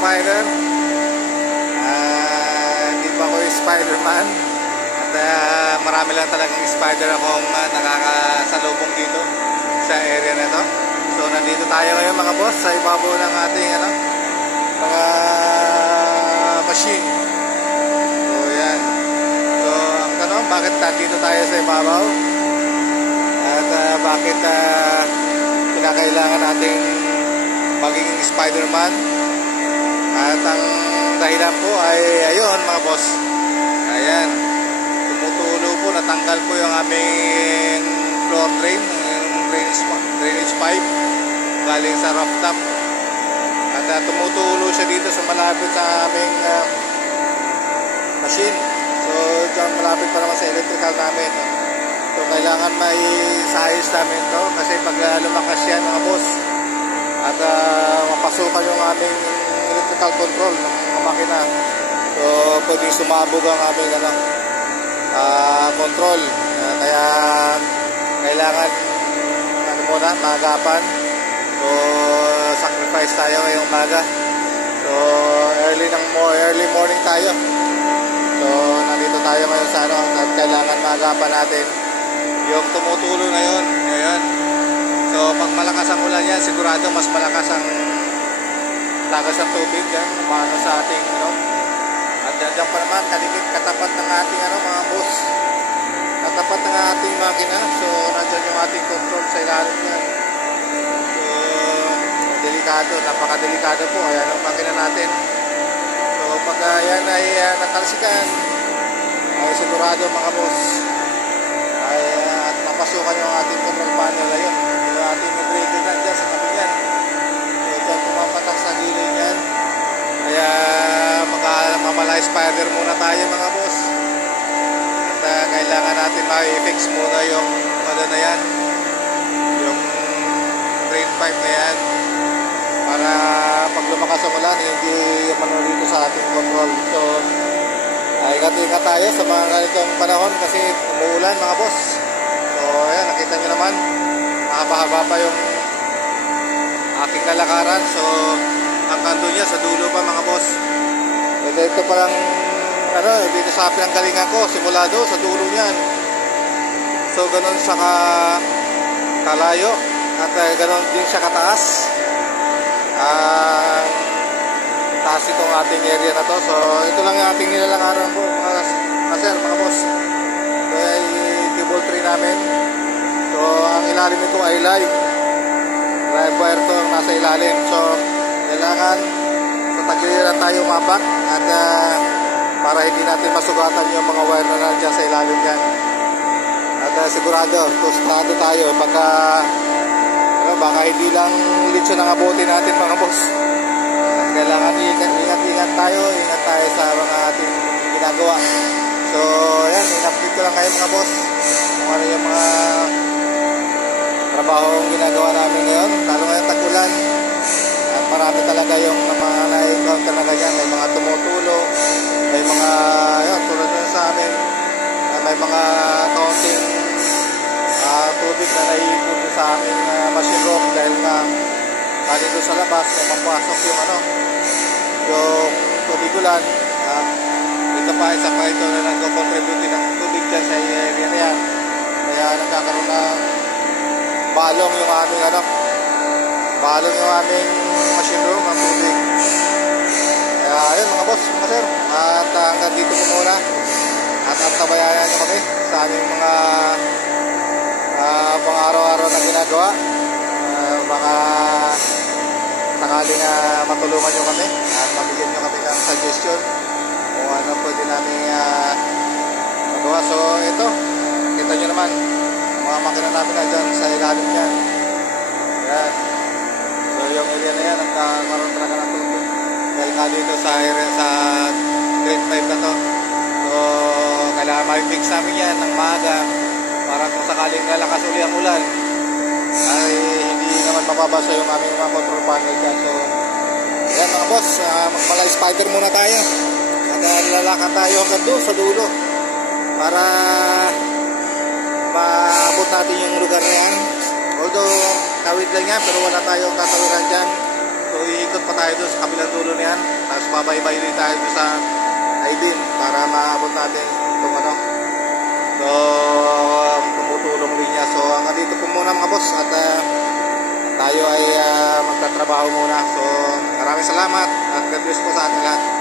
spider. Hindi pa ako yung Spider-Man. At marami lang talagang spider akong nakakasalubong dito sa area na to. So nandito tayo ngayon mga boss sa ibabaw ng ating mga machine. So yan. So ang tanong, bakit nandito tayo sa ibabaw? At bakit kinakailangan nating maging Spider-Man? At ang dahilan po ay ayun mga boss. Ayan, tumutulo po, natanggal po yung aming floor drain, yung drainage pipe galing sa rooftop. At tumutulo siya dito sa malapit sa aming machine. So dyan malapit pa naman sa electrical namin. So kailangan may size namin to kasi pag lumakas yan mga boss at mapasukan yung aming electrical control ng mga makina, so pwedeng sumabog ang aming control. Kaya kailangan muna maagapan. So sacrifice tayo ngayong umaga. So early morning tayo. So nandito tayo ngayon sa at kailangan maagapan natin yung tumutulo na yun. Ayan. So pag malakas ang ulan yan, sigurado mas malakas ang tagas ng tubig yan, umano sa ating at dyan pa naman katapat ng ating mga boss, katapat ng ating makina. So nandyan yung ating control sa ilalim yan. So delikado, napakadelikado po. Ayan ang makina natin. So pag yan ay natalsikan, ay sigurado mga boss ay at napasukan yung ating control panel na yun, yung ating breaker na dyan sa tabi yan. So dyan pumapatak sa gilid yan. Kaya mamalay spider muna tayo mga boss. At kailangan natin ma-fix muna yung na yan, yung drain pipe na yan, para pag lumakas ang ulan hindi yung dito sa ating control. So ingat-ingat tayo sa mga ganitong panahon kasi umuulan mga boss. So ayan, nakita nyo naman mahaba-haba pa yung aking kalakaran. So ang kanto niya sa dulo pa mga boss. Ito pa lang dito sa pinanggalingan ko, simula doon sa dulo niyan. So ganun siya kalayo at ganun din siya kataas. Taas itong ating area na to. So ito lang yung ating nilalakaran po mga sir, mga boss. So ay cable tree namin. So ang ilalim nito ay live wire to ang nasa ilalim. So kailangan sa tagiliran tayo mapak at para hindi natin masugatan yung mga wire na nandiyan sa ilalim yan. At sigurado, tostado tayo pagka baka hindi lang litso ng abutin natin mga boss. At kailangan ingat tayo sa mga ating ginagawa. So yan, in-update ko lang kayo mga boss kung ano yung mga trabahong ginagawa namin ngayon, lalo ngayon tag-ulan. At marami talaga yung mga na-encounter na ganyan. May mga tumutulo, may mga tulad nun sa amin, may mga kaunting tubig na naiipon sa aming machine room dahil nga dito sa labas mapasok yung tubig ulan. Ito pa, isa pa ito na nag-contribute ng tubig dyan sa area na yan. Kaya nagkakaroon ng balong yung aming machine room ng tubig. Kaya ayun mga boss, mga sir, at hanggang dito po muna. At tabayanan nyo kami sa aming mga pang-araw-araw na ginagawa. Baka sakaling matulungan nyo kami at mabigyan nyo kami ng suggestion kung ano pwede namin magawa. So ito, kita nyo naman mga makina namin na dyan sa ilalim yan. Ayan. So yung area na yan nagkakaroon talaga ng tubig dahil nga dito sa area sa drain pipe na to. So kailangan ma-fix namin yan ng maaga para kung sakaling lalakas uli ang ulan ay hindi naman mababasa yung aming mga control panel dyan. So yan mga boss, magpalay spider muna tayo at lalakad tayo hanggang doon sa dulo para maabot natin yung lugar na yan. Although tawid lang yan pero wala tayong tatawiran dyan. So iikot pa tayo doon sa kabilang dulo niyan. Tapos babaybay din tayo doon sa Aydin para maabot natin itong ano. So, tumutulong din niya. So, hanggang dito po muna mga boss at tayo ay magtatrabaho muna. So, maraming salamat at God bless po sa ating lahat.